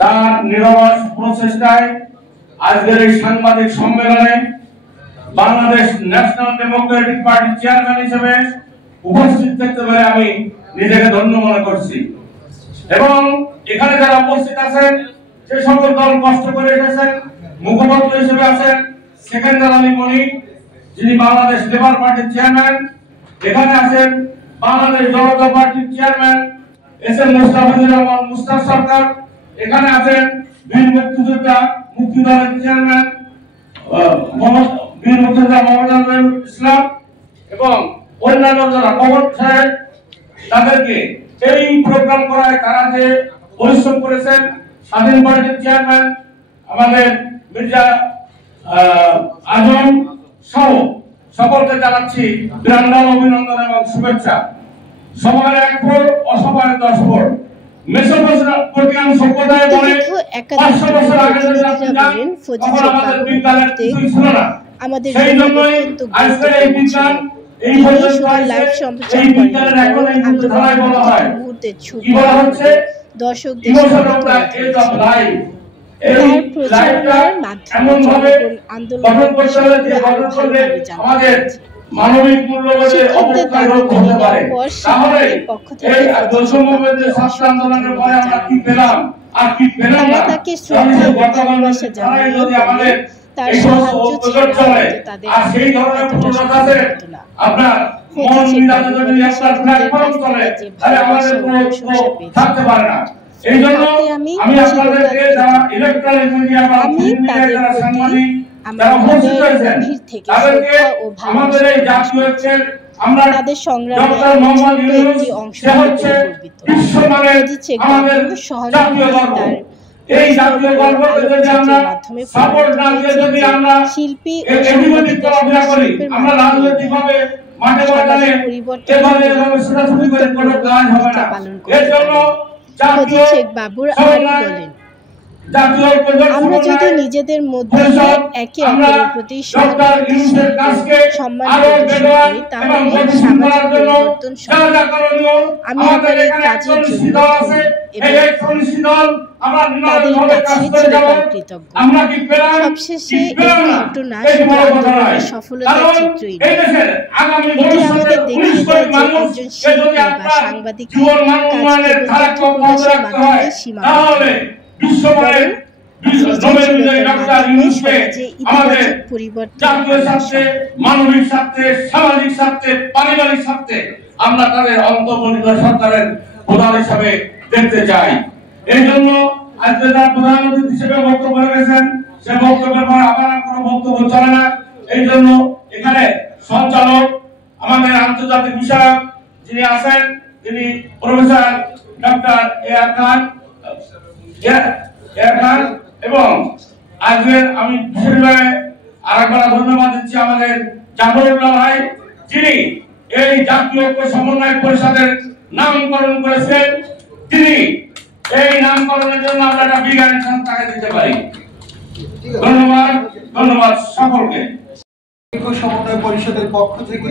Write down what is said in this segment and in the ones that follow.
তার নিরলস প্রচেষ্টায় আজকের এই সাংবাদিক সম্মেলনে বাংলাদেশ ন্যাশনাল ডেমোক্রেটিক পার্টির চেয়ারম্যান হিসেবে উপস্থিত থাকতে পেরে আমি নিজেকে ধন্য মনে করছি। এবং এখানে যারা উপস্থিত আছেন সে সকল দল কষ্ট করে এসেছেন, মুখপাত্র হিসেবে আছেন সেকেন্দার আলী মনি, যিনি বাংলাদেশ লেবার পার্টির চেয়ারম্যান। এখানে আছেন বাংলাদেশ জনতা পার্টির চেয়ারম্যান এস.এম. মুস্তাফিজুর রহমান মুস্তাফ সরকার। এখানে আছেন বীর মুক্তিযোদ্ধা মুক্তি দলের চেয়ারম্যান বীর মুক্তিযোদ্ধা মোহাম্মদ ইসলাম এবং অন্যান্য যারা পবন সাহেব। তাদেরকে এই প্রোগ্রাম করায় তারা যে পরিশ্রম করেছেন, স্বাধীন পার্টির চেয়ারম্যান আমাদের মির্জা আজম সহ সকলকে জানাচ্ছি বিরান্দাল অভিনন্দন এবং শুভেচ্ছা। সময়ের 1 ভোট, অসময়ের 10 ভোট। মেসোপটেমিয়ান সভ্যতায় বলে 500 বছর আগে যদি আপনি যান তখন আমাদের বিজ্ঞানের কিছুই ছিল না। সেই জন্যই আজকের এই বিজ্ঞান এই পর্যন্ত এই বিজ্ঞানের এখন এই ধারায় বলা হয় কি বলা হচ্ছে দর্শকদের আমাদের মানবিক মূল্যবোধের অবক্ষয় রোধ হতে পারে। তাহলে এই বৈষম্যবিরোধী ছাত্র আন্দোলনের পরে আমরা কি পেলাম আর কি পেলাম না, যদি আমাদের এই সমস্ত অত্যাচার চলে আর সেই ধরনের প্রচার আছে আপনার মন মিলাতে যদি একটা প্ল্যাটফর্ম চলে তাহলে আমাদের কোনো থাকতে পারে না। এই জন্য আমি আপনাদেরকে যারা ইলেকট্রনিক মিডিয়া বা যারা সাংবাদিক যারা উপস্থিত হয়েছেন তাদেরকে আমাদের এই জাতীয় ঐক্যের আমরা ডক্টর মোহাম্মদ ইউনূস সে হচ্ছে বিশ্বমানের আমাদের জাতীয় গর্ব। এই জাতীয় গর্বকে যদি আমরা সাপোর্ট না দিয়ে যদি আমরা এদিকে চলাফেরা করি, আমরা রাজনৈতিকভাবে মাঠে ময়দানে এভাবে ছোটাছুটি করে কোনো কাজ হবে না। এর জন্য আমরা যদি নিজেদের মধ্যে একে অপরের প্রতি সম্মান করি তাহলে সামাজিক পরিবর্তন সম্ভব। আমি আমার এই কাজের জন্য তাদের কাছে চিরকাল কৃতজ্ঞ। সবশেষে একটি ঘটনা শুধু আন্দোলনের সফলতার চিত্রই নয়, এটি আমাদের দেখিয়ে দেয় যে একজন শিল্পী বা সাংবাদিকের কাজ কেবল প্রকাশের মাধ্যমে সীমাবদ্ধ মানবিক স্বার্থে, সামাজিক স্বার্থে, পারিবারিক স্বার্থে আমরা তাদের অন্তর্বর্তীকালীন সরকারের প্রধান হিসাবে দেখতে চাই। এই জন্য আজকে তার প্রধান অতিথি হিসেবে বক্তব্য রেখেছেন, সে বক্তব্যের পর আবার কোনো বক্তব্য চলে না। এই জন্য এখানে সঞ্চালক আমাদের আন্তর্জাতিক বিষয়ক যিনি আছেন তিনি প্রফেসর ডক্টর এআর খান এবং আজকের আমি বিশেষভাবে আরেকবার ধন্যবাদ দিচ্ছি আমাদের জাফরুল্লাহ ভাই, যিনি এই জাতীয় ঐক্য সমন্বয় পরিষদের নামকরণ করেছেন। তিনি এই নামকরণের জন্য আমরা একটা বিজ্ঞান তাকে দিতে পারি। ধন্যবাদ সকলকে। ঐক্য সমন্বয় পরিষদের পক্ষ থেকে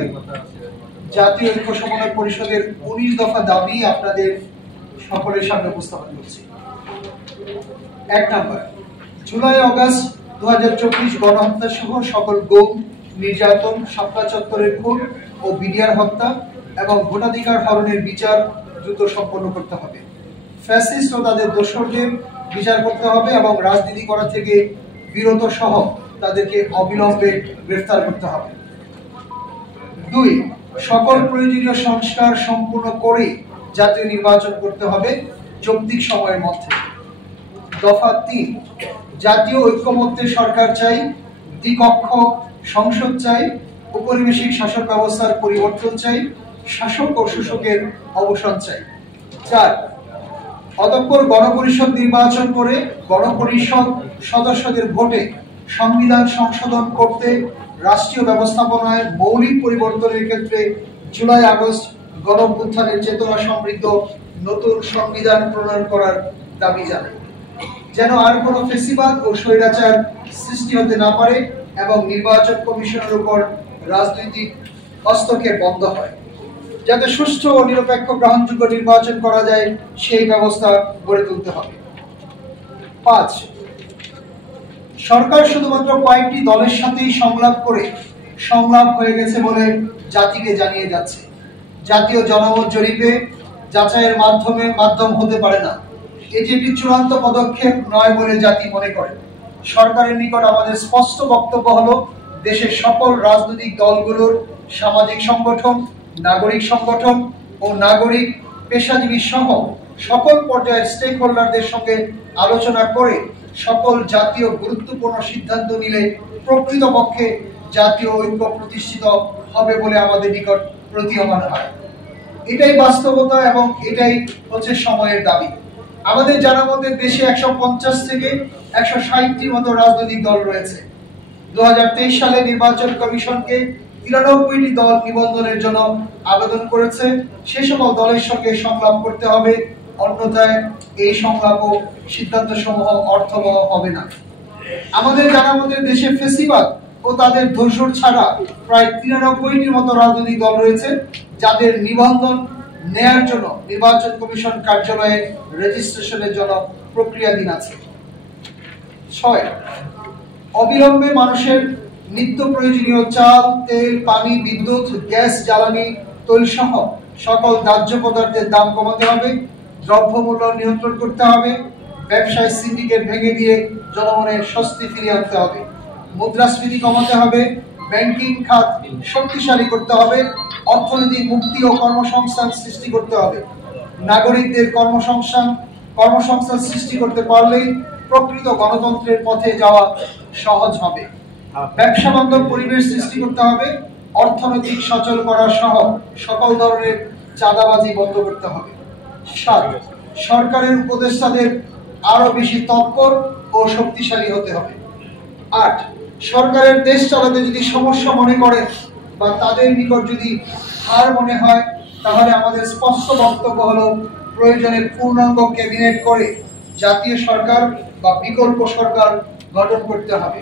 জাতীয় ঐক্য সমন্বয় পরিষদের 19 দফা দাবি আপনাদের সকলের সামনে উপস্থাপন করছি। 1 নম্বর, জুলাই আগস্ট 2024 গণহত্যা সহ সকল গুম, নির্যাতন, শাপলা চত্বরের খুন ও বিডিআর হত্যা এবং ভোটাধিকার হরণের বিচার দ্রুত সম্পন্ন করতে হবে। ফ্যাসিস্ট ও তাদের দোসরদের বিচার করতে হবে এবং রাজনীতি করা থেকে বিরত সহ তাদেরকে অবিলম্বে গ্রেফতার করতে হবে। 2, সকল প্রয়োজনীয় সংস্কার সম্পূর্ণ করে জাতীয় নির্বাচন করতে হবে যৌক্তিক সময়ের মধ্যে। দফা 3, জাতীয় ঐক্যমত্যের সরকার চাই, দ্বিকক্ষ সংসদ চাই, উপনিবেশিক শাসন ব্যবস্থার পরিবর্তন চাই, শাসক ও শোষকের অবসান চাই। 4, অতঃপর গণপরিষদ নির্বাচন করে গণপরিষদ সদস্যদের ভোটে সংবিধান সংশোধন করতে রাষ্ট্রীয় ব্যবস্থাপনায় মৌলিক পরিবর্তনের ক্ষেত্রে জুলাই আগস্ট গণঅভ্যুত্থানের চেতনা সমৃদ্ধ নতুন সংবিধান প্রণয়ন করার দাবি জানাই, যেন আর কোনো ফেসিবাদ ও স্বৈরাচার সৃষ্টি হতে না পারে এবং নির্বাচন কমিশনের উপর রাজনৈতিক হস্তক্ষেপ বন্ধ হয়। যাতে সুষ্ঠু ও নিরপেক্ষ গ্রহণযোগ্য নির্বাচন করা যায় সেই ব্যবস্থা গড়ে তুলতে হবে। 5, সরকার শুধুমাত্র কয়েকটি দলের সাথেই সংলাপ হয়ে গেছে বলে জাতিকে জানিয়ে যাচ্ছে। জাতীয় জনমত জরিপে যাচাইয়ের মাধ্যম হতে পারে না। এটি একটি চূড়ান্ত পদক্ষেপ নয় বলে জাতি মনে করে। সরকারের নিকট আমাদের স্পষ্ট বক্তব্য হলো, দেশের সকল রাজনৈতিক দলগুলোর সামাজিক সংগঠন, নাগরিক সংগঠন ও নাগরিক পেশাজীবী সহ সকল পর্যায়ের স্টেক হোল্ডারদের সঙ্গে আলোচনা করে সকল জাতীয় গুরুত্বপূর্ণ সিদ্ধান্ত নিলে প্রকৃতপক্ষে জাতীয় ঐক্য প্রতিষ্ঠিত হবে বলে আমাদের নিকট প্রতীয়মান হয়। এটাই বাস্তবতা এবং এটাই হচ্ছে সময়ের দাবি। আমাদের জানা মতে দেশে 150 থেকে 160টির মতো রাজনৈতিক দল রয়েছে। 2023 সালে নির্বাচন কমিশনকে 93টি দল নিবন্ধনের জন্য আবেদন করেছে। সে সকল দলের সঙ্গে সংলাপ করতে হবে, অন্যথায় এই সংলাপ ও সিদ্ধান্ত সমূহ অর্থবহ হবে না। আমাদের জানা মতে দেশে ফেসিবাদ ও তাদের দোসর ছাড়া প্রায় 93টির মতো রাজনৈতিক দল রয়েছে, যাদের নিবন্ধন নেয়ার জন্য নির্বাচন কমিশন কার্যালয়ে রেজিস্ট্রেশনের জন্য প্রক্রিয়াধীন আছে। 6, অবিলম্বে মানুষের নিত্য প্রয়োজনীয় চাল, তেল, পানি, বিদ্যুৎ, গ্যাস, জ্বালানি, তৈল সহ সকল দাহ্য পদার্থের দাম কমাতে হবে, দ্রব্যমূল্য নিয়ন্ত্রণ করতে হবে, ব্যবসায় সিন্ডিকেট ভেঙে দিয়ে জনগণের স্বস্তি ফিরিয়ে আনতে হবে, মুদ্রাস্ফীতি কমাতে হবে, ব্যাংকিং খাত শক্তিশালী করতে হবে, অর্থনৈতিক মুক্তি ও কর্মসংস্থান সৃষ্টি করতে হবে। নাগরিকদের কর্মসংস্থান সৃষ্টি করতে পারলেই প্রকৃত গণতন্ত্রের পথে যাওয়া সহজ হবে। ব্যবসা বান্ধব পরিবেশ সৃষ্টি করতে হবে, অর্থনৈতিক সচল করা সহ সকল ধরনের চাঁদাবাজি বন্ধ করতে হবে। 7, সরকারের উপদেষ্টাদের আরো বেশি তৎপর ও শক্তিশালী হতে হবে। 8, সরকারের দেশ চালাতে যদি সমস্যা মনে করেন বা তাদের নিকট যদি হার মনে হয়, তাহলে আমাদের স্পষ্ট বক্তব্য হলো, প্রয়োজনে পূর্ণাঙ্গ ক্যাবিনেট করে জাতীয় সরকার বা বিকল্প সরকার গঠন করতে হবে,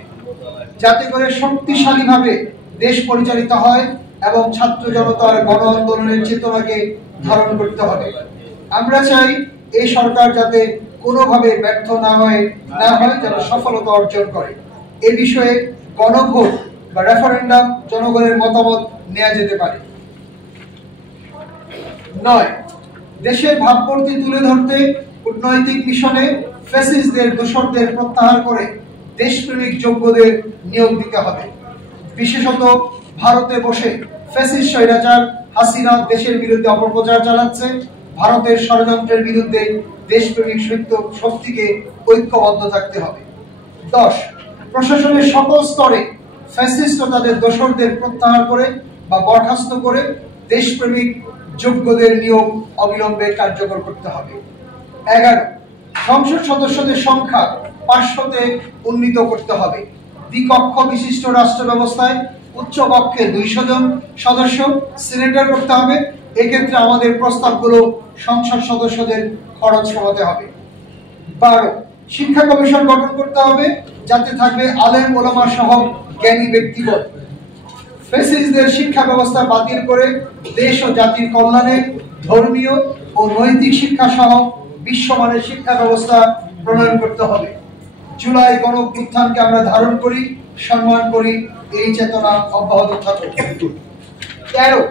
যাতে করে শক্তিশালীভাবে দেশ পরিচালিত হয় এবং ছাত্র জনতার গণ আন্দোলনের চেতনাকে ধারণ করতে হবে। আমরা চাই এই সরকার যাতে কোনোভাবে ব্যর্থ না হয়, যেন সফলতা অর্জন করে। এ বিষয়ে গণভোট বা রেফারেন্ডাম জনগণের মতামত নেওয়া যেতে পারে। 9, দেশের ভাবমূর্তি তুলে ধরতে কূটনৈতিক মিশনে ফ্যাসিস্টদের দোসরদের প্রত্যাহার করে দেশপ্রেমিক যোগ্যদের নিয়োগ দিতে হবে। বিশেষত ভারতে বসে ফ্যাসিস্ট স্বৈরাচার হাসিনা দেশের বিরুদ্ধে অপপ্রচার চালাচ্ছে। ভারতের ষড়যন্ত্রের বিরুদ্ধে দেশপ্রেমিক শক্তিকে ঐক্যবদ্ধ থাকতে হবে। 10, প্রশাসনের সকল স্তরে ফ্যাসিস্ট ও তাদের দোসরদের প্রত্যাহার করে বা বরখাস্ত করে দেশপ্রেমিক যোগ্যদের নিয়োগ অবিলম্বে কার্যকর করতে হবে। 11, সংসদ সদস্যদের সংখ্যা 500-তে উন্নীত করতে হবে। দ্বিকক্ষ বিশিষ্ট রাষ্ট্র ব্যবস্থায় উচ্চ কক্ষে 200 জন সদস্য সিনেটর করতে হবে। এক্ষেত্রে আমাদের প্রস্তাবগুলো সংসদ সদস্যদের খরচ কমাতে হবে। 12, শিক্ষা কমিশন গঠন করতে হবে, যাতে থাকবে আলেম ওলামা সহ জ্ঞানী ব্যক্তিগণ। ফ্যাসিস্টদের শিক্ষা ব্যবস্থা বাতিল করে দেশ ও জাতির কল্যাণে ধর্মীয় ও নৈতিক শিক্ষা সহ বিশ্বমানের শিক্ষা ব্যবস্থা প্রণয়ন করতে হবে। জুলাই গণঅভ্যুত্থানকে আমরা ধারণ করি, সম্মান করি, এই চেতনা অব্যাহত থাকুক। 13,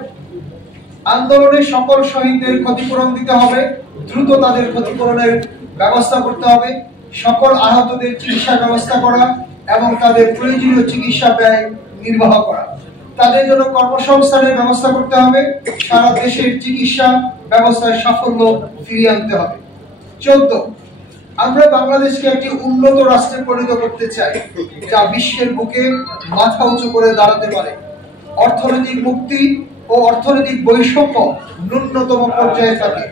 আন্দোলনের সকল শহীদদের ক্ষতিপূরণ দিতে হবে, দ্রুত তাদের ক্ষতিপূরণের ব্যবস্থা করতে হবে। সকল আহতদের চিকিৎসার ব্যবস্থা করা এবং তাদের প্রয়োজনীয় চিকিৎসা ব্যয় নির্বাহ করা। তাদের জন্য কর্মসংস্থানের ব্যবস্থা করতে হবে। সারা দেশের চিকিৎসা ব্যবস্থায় সাফল্য ফিরিয়ে আনতে হবে। 14, আমরা বাংলাদেশকে একটি উন্নত রাষ্ট্রে পরিণত করতে চাই, যা বিশ্বের বুকে মাথা উঁচু করে দাঁড়াতে পারে। অর্থনৈতিক মুক্তি ও অর্থনৈতিক বৈষম্য ন্যূনতম পর্যায়ে থাকে।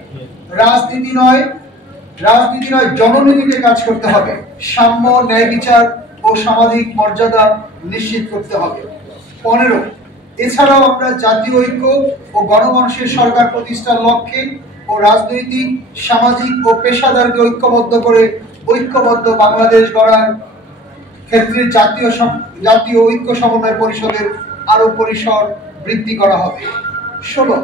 রাজনীতি নয় জননীতিতে কাজ করতে হবে। সাম্য, ন্যায় বিচার ও সামাজিক মর্যাদা নিশ্চিত করতে হবে। 15, এছাড়াও আমরা জাতীয় ঐক্য ও গণমানুষের সরকার প্রতিষ্ঠার লক্ষ্যে ও রাজনৈতিক, সামাজিক ও পেশাদারকে ঐক্যবদ্ধ করে ঐক্যবদ্ধ বাংলাদেশ গড়ার ক্ষেত্রে জাতীয় ঐক্য সমন্বয় পরিষদের আরো পরিসর বৃদ্ধি করা হবে। 16,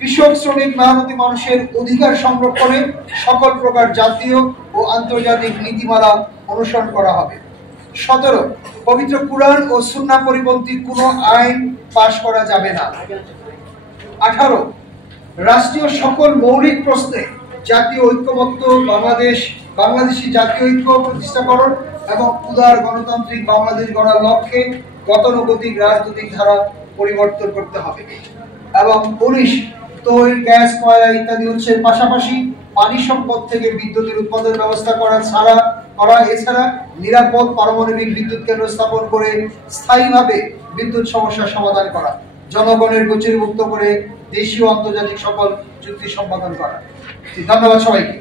কৃষক, শ্রমিক, মেহনতি মানুষের অধিকার সংরক্ষণে সকল প্রকার জাতীয় ও আন্তর্জাতিক নীতিমালা অনুসরণ করা হবে। 17 পবিত্র কুরআন ও সুন্নাহ পরিপন্থী কোনো আইন পাশ করা যাবে না। 18 রাষ্ট্রীয় সকল মৌলিক প্রশ্নে জাতীয় ঐক্যমত্য বাংলাদেশী জাতীয় ঐক্য প্রতিষ্ঠাকরণ এবং উদার গণতান্ত্রিক বাংলাদেশ গড়ার লক্ষ্যে গতানুগতিক রাজনৈতিক ধারা পরিবর্তন করতে হবে। এবং 19 তৈল, গ্যাস, কয়লা ইত্যাদি উৎসের পাশাপাশি পানি সম্পদ থেকে বিদ্যুতের উৎপাদনের ব্যবস্থা এছাড়া নিরাপদ পারমাণবিক বিদ্যুৎ কেন্দ্র স্থাপন করে স্থায়ীভাবে বিদ্যুৎ সমস্যার সমাধান করা, জনগণের গোচরভুক্ত করে দেশীয় ও আন্তর্জাতিক সকল চুক্তি সম্পাদন করা। ধন্যবাদ সবাইকে।